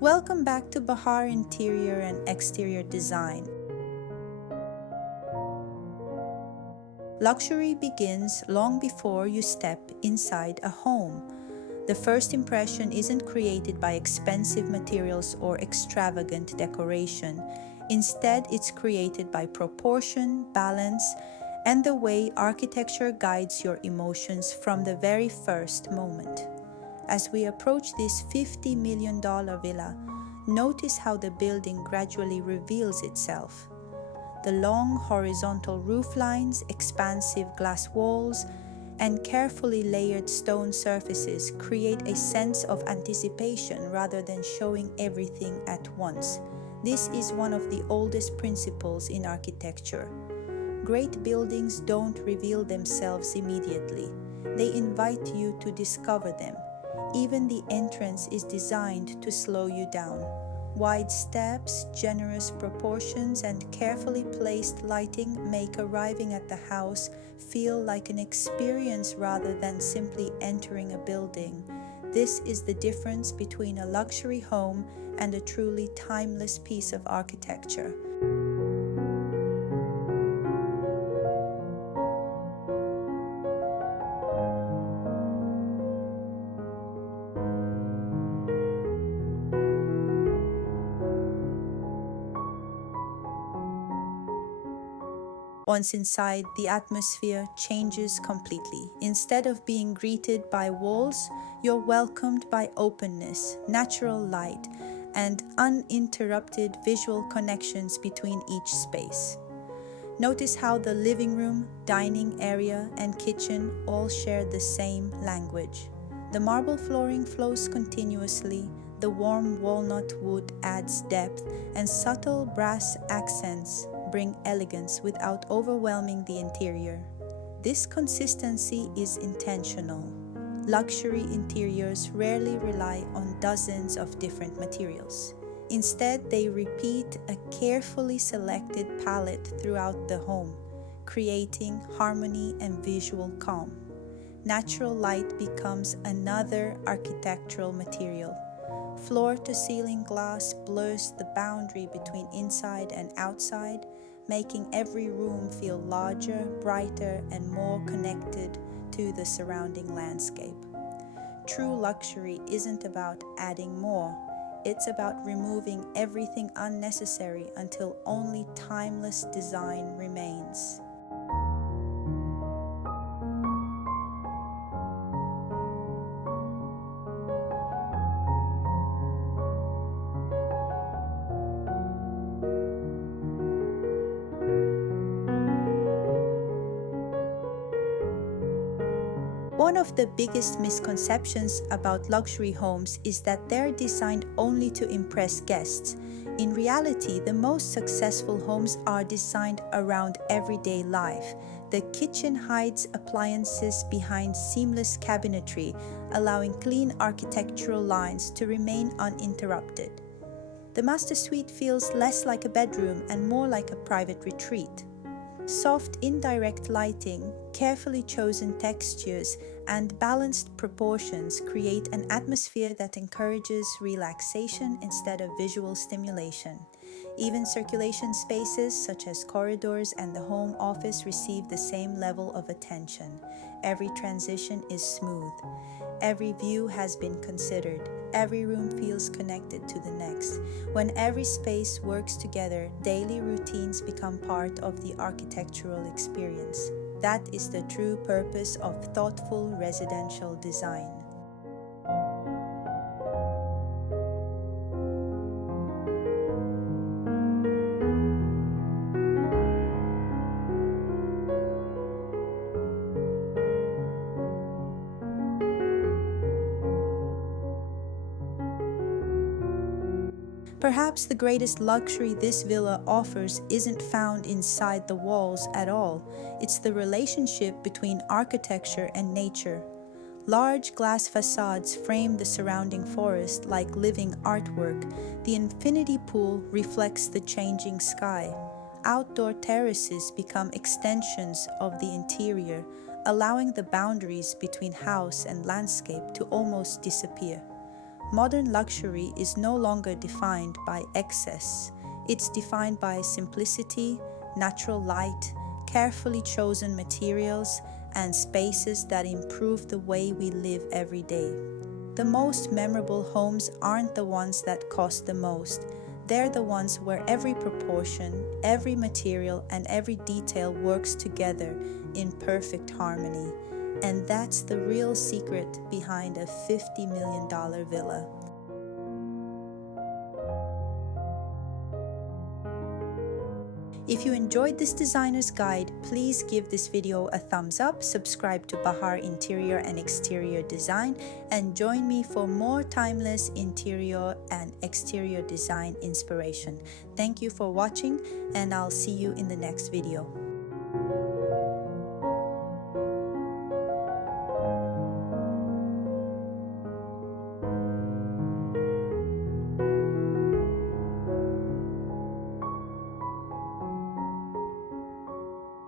Welcome back to Bahar Interior and Exterior Design. Luxury begins long before you step inside a home. The first impression isn't created by expensive materials or extravagant decoration. Instead, it's created by proportion, balance, and the way architecture guides your emotions from the very first moment. As we approach this $50 million villa, notice how the building gradually reveals itself. The long horizontal roof lines, expansive glass walls, and carefully layered stone surfaces create a sense of anticipation rather than showing everything at once. This is one of the oldest principles in architecture. Great buildings don't reveal themselves immediately. They invite you to discover them. Even the entrance is designed to slow you down. Wide steps, generous proportions, and carefully placed lighting make arriving at the house feel like an experience rather than simply entering a building. This is the difference between a luxury home and a truly timeless piece of architecture. Once inside, the atmosphere changes completely. Instead of being greeted by walls, you're welcomed by openness, natural light, and uninterrupted visual connections between each space. Notice how the living room, dining area, and kitchen all share the same language. The marble flooring flows continuously, the warm walnut wood adds depth, and subtle brass accents bring elegance without overwhelming the interior. This consistency is intentional. Luxury interiors rarely rely on dozens of different materials. Instead, they repeat a carefully selected palette throughout the home, creating harmony and visual calm. Natural light becomes another architectural material. Floor-to-ceiling glass blurs the boundary between inside and outside, making every room feel larger, brighter, and more connected to the surrounding landscape. True luxury isn't about adding more, it's about removing everything unnecessary until only timeless design remains. One of the biggest misconceptions about luxury homes is that they're designed only to impress guests. In reality, the most successful homes are designed around everyday life. The kitchen hides appliances behind seamless cabinetry, allowing clean architectural lines to remain uninterrupted. The master suite feels less like a bedroom and more like a private retreat. Soft indirect lighting, carefully chosen textures, and balanced proportions create an atmosphere that encourages relaxation instead of visual stimulation. Even circulation spaces such as corridors and the home office receive the same level of attention. Every transition is smooth. Every view has been considered. Every room feels connected to the next. When every space works together, daily routines become part of the architectural experience. That is the true purpose of thoughtful residential design. Perhaps the greatest luxury this villa offers isn't found inside the walls at all. It's the relationship between architecture and nature. Large glass facades frame the surrounding forest like living artwork. The infinity pool reflects the changing sky. Outdoor terraces become extensions of the interior, allowing the boundaries between house and landscape to almost disappear. Modern luxury is no longer defined by excess. It's defined by simplicity, natural light, carefully chosen materials, and spaces that improve the way we live every day. The most memorable homes aren't the ones that cost the most. They're the ones where every proportion, every material, and every detail works together in perfect harmony. And that's the real secret behind a $50 million villa. If you enjoyed this designer's guide, please give this video a thumbs up, subscribe to Bahar Interior and Exterior Design, and join me for more timeless interior and exterior design inspiration. Thank you for watching, and I'll see you in the next video.